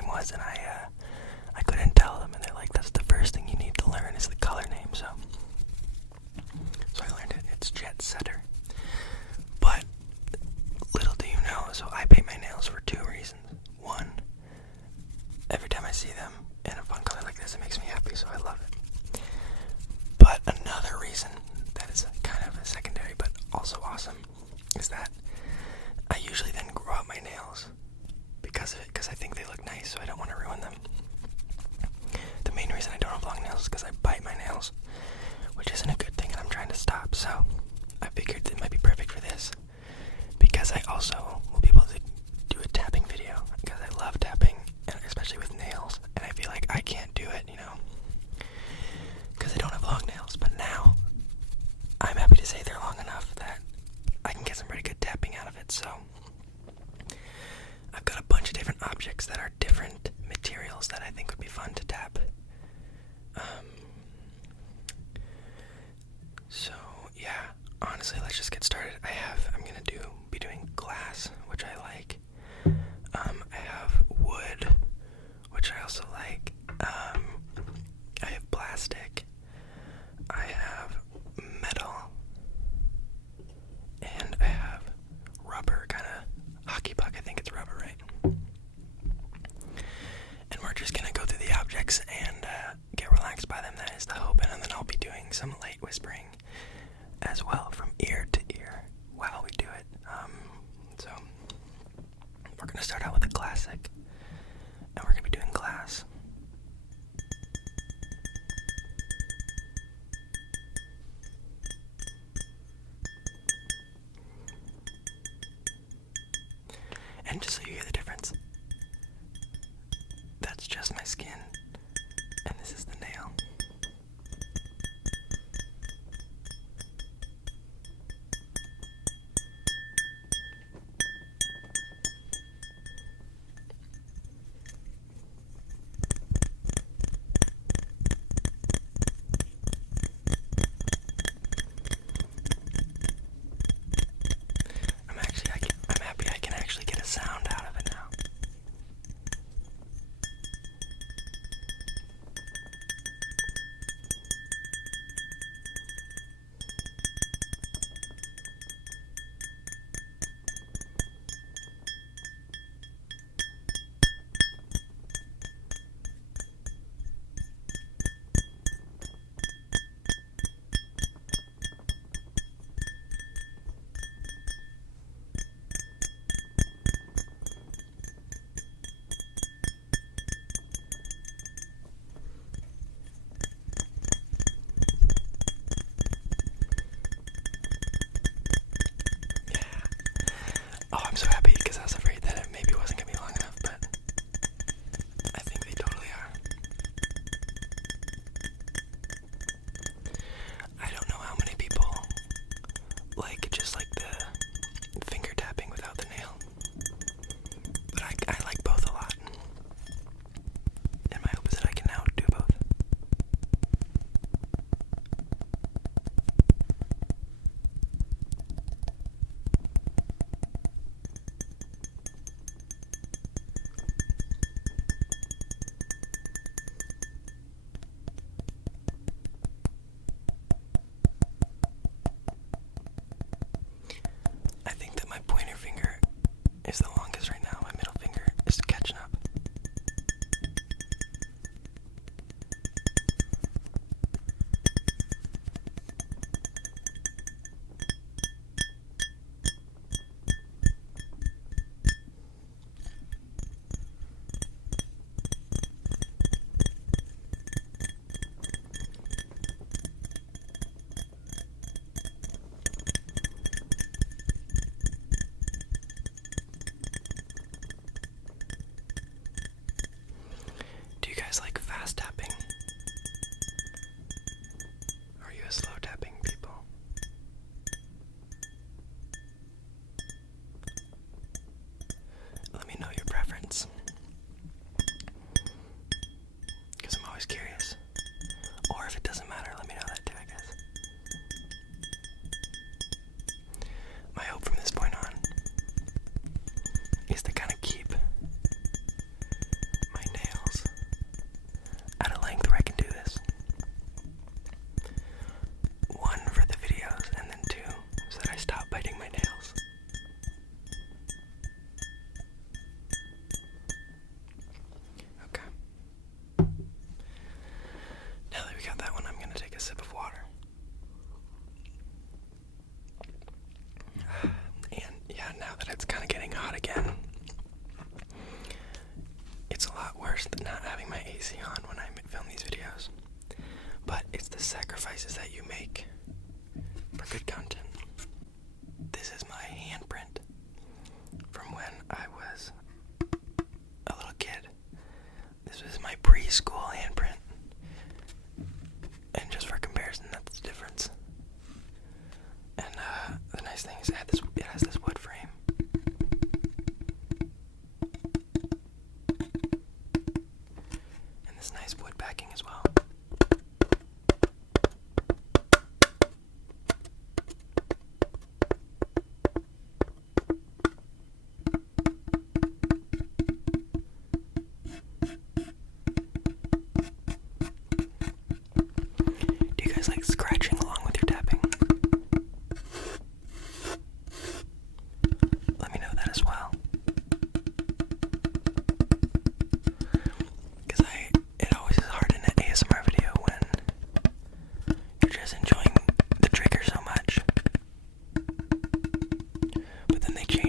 name was, and I couldn't tell them, and they're like, that's the first thing you need to learn is the color name, so I learned it. It's Jet Setter. But little do you know, so I paint my nails for two reasons. One, every time I see them in a fun color like this, it makes me happy, so I love it. But another reason that is kind of a secondary but also awesome is that I usually then grow out my nails because of it, because I think they look nice, so I don't want to ruin them. The main reason I don't have long nails is because I bite my nails, which isn't a good thing, and I'm trying to stop, so I figured it might be perfect for this, because I also will be able to do a tapping video, because I love tapping, and especially with nails, and I feel like I can't do it, because I don't have long nails. But now I'm happy to say they're long enough that I can get some pretty good tapping out of it. So I've got a bunch of different objects that are different materials that I think would be fun to tap. So yeah, honestly, let's just get started. I'm gonna be doing glass, which I like. I have wood, which I also like. I have plastic. I have metal. And I have rubber, kind of hockey puck. I think it's rubber, right? And we're just gonna go through the objects and get relaxed by them. That is the hope. And then I'll be doing some light whispering as well, from ear to ear, while we do it. So we're gonna start out with a classic, and we're gonna be doing glass. And just so you hear the difference, that's just my skin, and this is the nail. I'm happy I can actually get a sound out of it now. Oh, I'm so happy, because I was afraid that it maybe wasn't going to be long enough, but I think they totally are. I don't know how many people just like the finger tapping without the nail, but I like both a lot. And my hope is that I can now do both.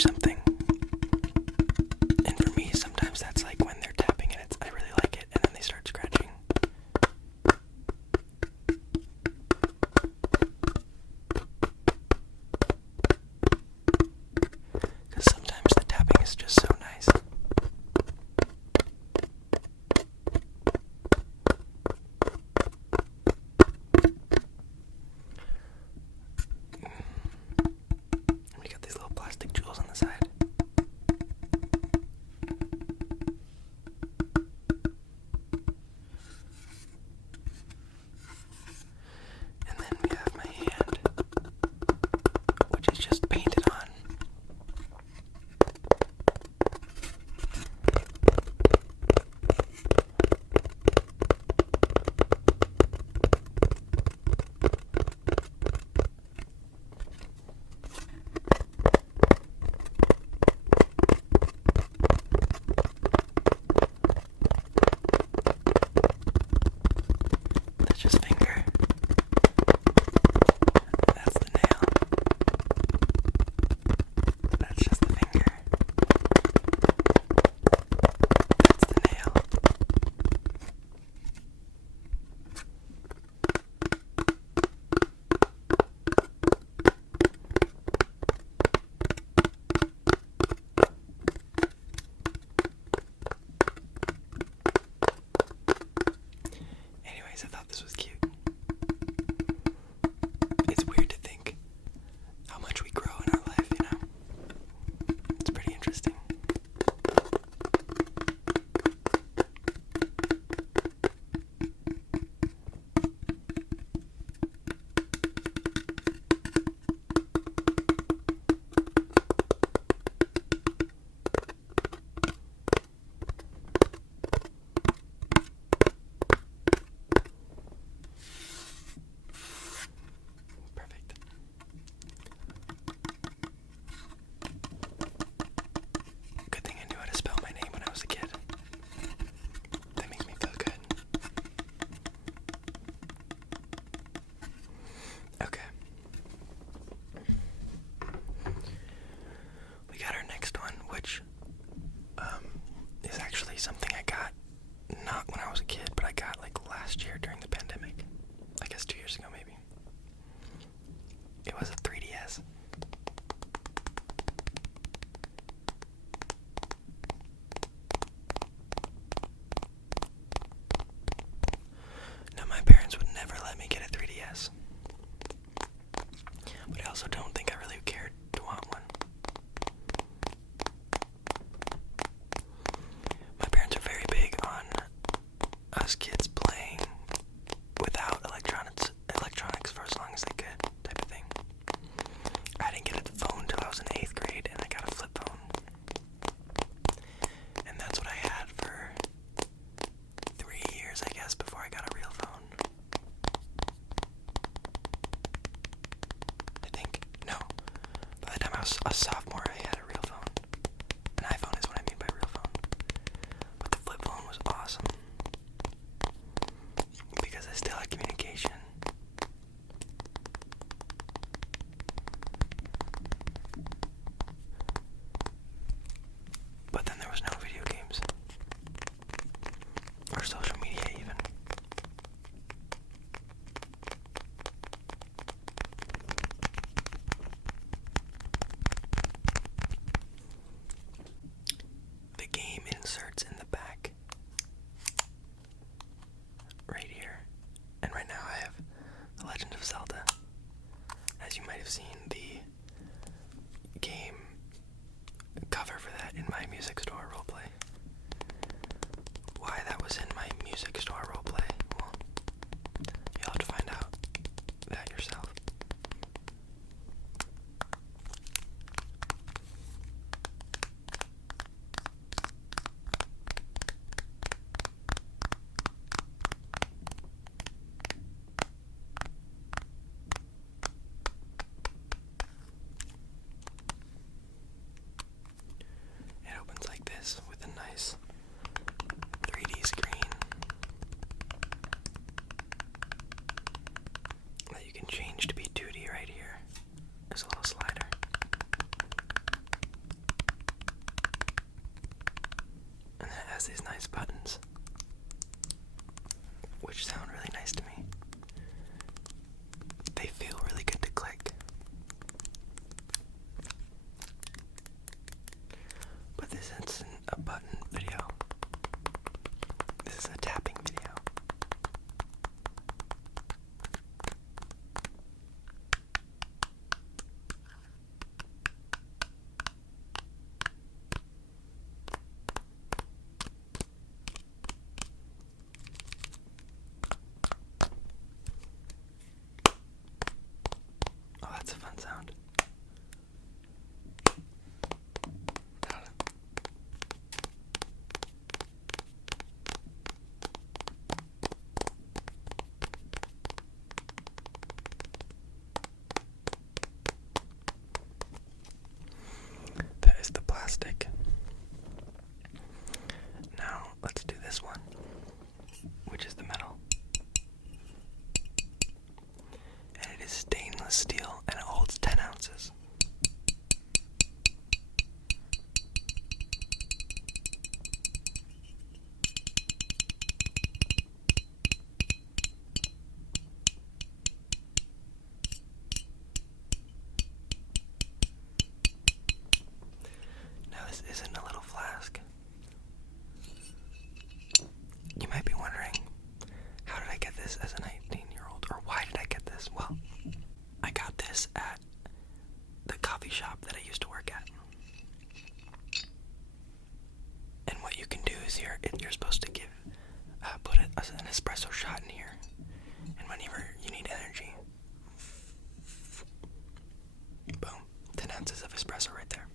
change something. And for me, sometimes that's like when they're tapping and I really like it, and then they start scratching. Because sometimes the tapping is just so nice. We got these little plastic jewels on the side. And then we have my hand, which is just painted on. That's just finger. That's the nail. That's just the finger. That's the nail. Anyways, I thought this was cute. It's weird to think how much we grow in our life, you know? It's pretty interesting. Perfect. Good thing I knew how to spell my name when I was a kid. That makes me feel good. Okay. We got our next one, which is actually something I got not when I was a kid, but I got like last year during the pandemic. I guess 2 years ago maybe. It was a 3DS. Now my parents would never let me get a 3DS. But I also don't think I really cared to want one. My parents are very big on us kids playing without electronics for as long as they could, type of thing. I didn't get a phone until I was in 8th grade, and I got a flip phone. And that's what I had for 3 years, I guess, before I got a real phone. I think. No. By the time I was a sophomore, I had a real phone. An iPhone is what I mean by real phone. But the flip phone was awesome. Because I still had communication. But then there was no video games. Or social media even. has these nice buttons, which sound really nice to me. They feel really good to click. But this isn't a button video. This is a tapping video. Oh, that's a fun sound. That is the plastic. Now let's do this one, which is the metal. And it is stainless steel and it holds 10 ounces. Now this isn't a little flask. You might be wondering, how did I get this as a 19-year-old? Or why did I get this? Well, I got this at the coffee shop that I used to work at. And what you can do is you're supposed to put an espresso shot in here. And whenever you need energy, boom, 10 ounces of espresso right there.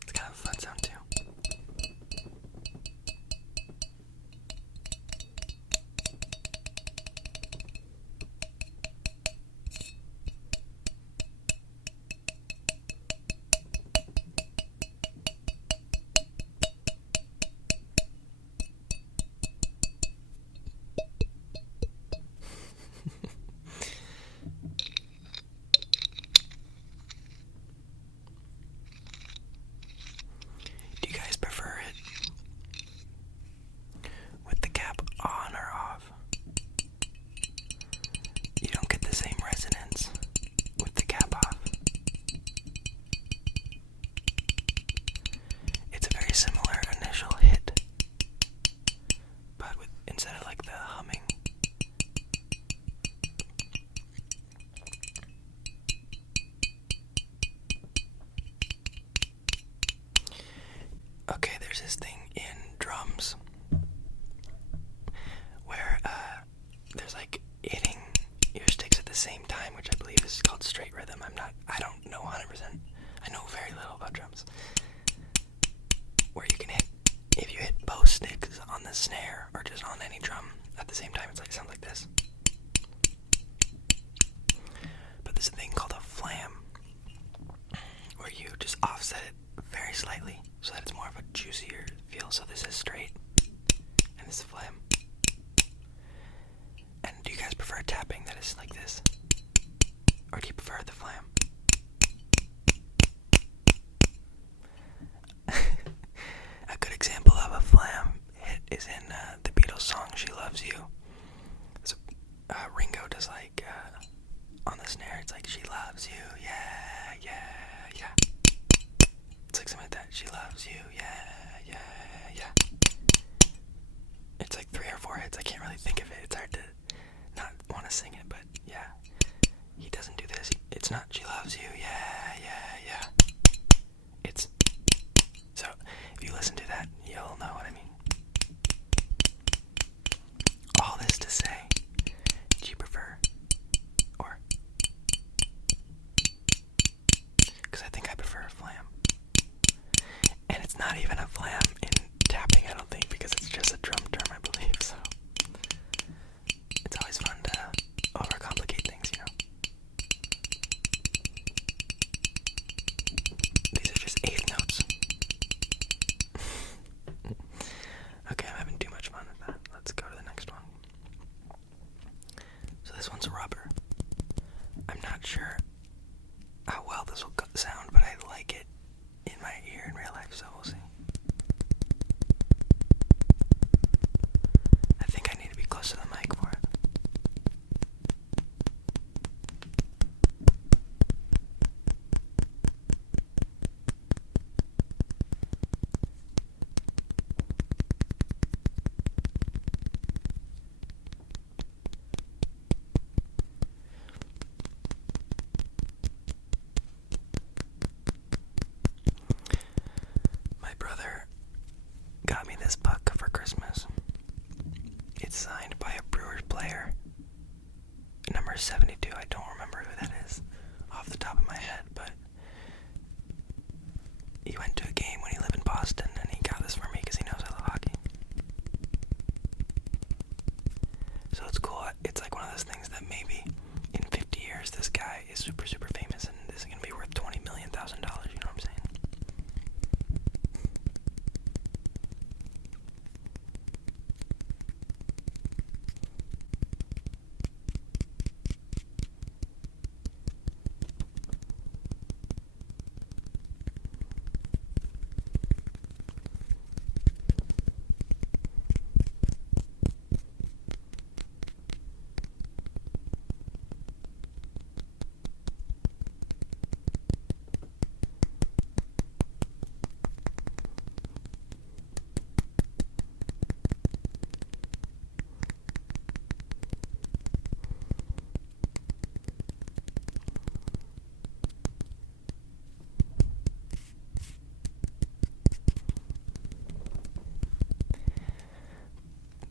It's kind of a fun sound too. Do you guys prefer it with the cap on or off? You don't get the same resonance with the cap off. It's a very similar initial hit, but instead of like the humming. Okay, there's this thing in drums where there's like hitting your sticks at the same time, which I believe is called straight rhythm. I don't know 100%. I know very little about drums. Where you can hit, if you hit both sticks on the snare or just on any drum at the same time, it sounds like this. But there's a thing called a flam, where you just offset it very slightly so that it's more of a juicier feel. So this is straight and this is flam. And do you guys prefer tapping that is like this? Or do you prefer the flam? A good example of a flam hit is in the Beatles song She Loves You. So, Ringo does like, on the snare, it's like, she loves you, yeah, yeah, yeah. It's like something like that, she loves you, yeah, yeah, yeah. It's like 3 or 4 hits, I can't really think of it. It's hard to not want to sing it, but yeah. He doesn't do this. It's not, she loves you, yeah, yeah, yeah. It's, so, if you listen to that, you'll know what I mean. All this to say, do you prefer, or even a flam in tapping, I don't think, because it's just a drum term, I believe, so it's always fun to overcomplicate things, you know. These are just eighth notes. Okay, I'm having too much fun with that. Let's go to the next one. So this one's a rubber. I'm not sure how well this will sound, but I like it in my ear in real life, so we'll see. I think I need to be close to the mic for it. My brother got me this puck for Christmas. It's signed by a Brewers player, number 72. I don't remember who that is off the top of my head, but he went to a game when he lived in Boston, and he got this for me because he knows I love hockey. So it's cool. It's like one of those things that maybe in 50 years this guy is super, super famous, and this is going to be worth $20 million, you know what I'm saying?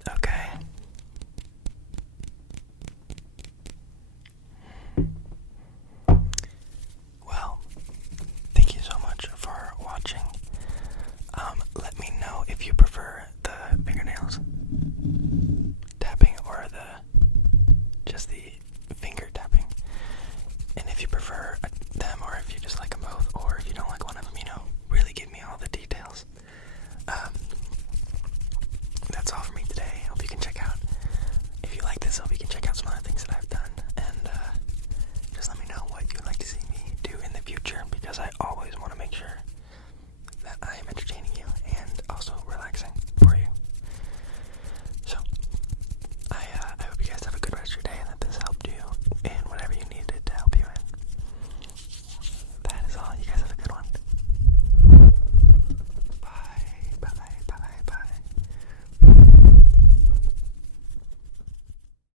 Okay. Well, thank you so much for watching. Let me know if you prefer the fingernails tapping or just the finger tapping. And if you prefer them, or if you just like them both, or if you don't like one of them, you know, really give me all the details. That's all for me today. Hope you can check out, if you like this, hope you can check out some other things that I've done, and just let me know what you'd like to see me do in the future, because I always want to make sure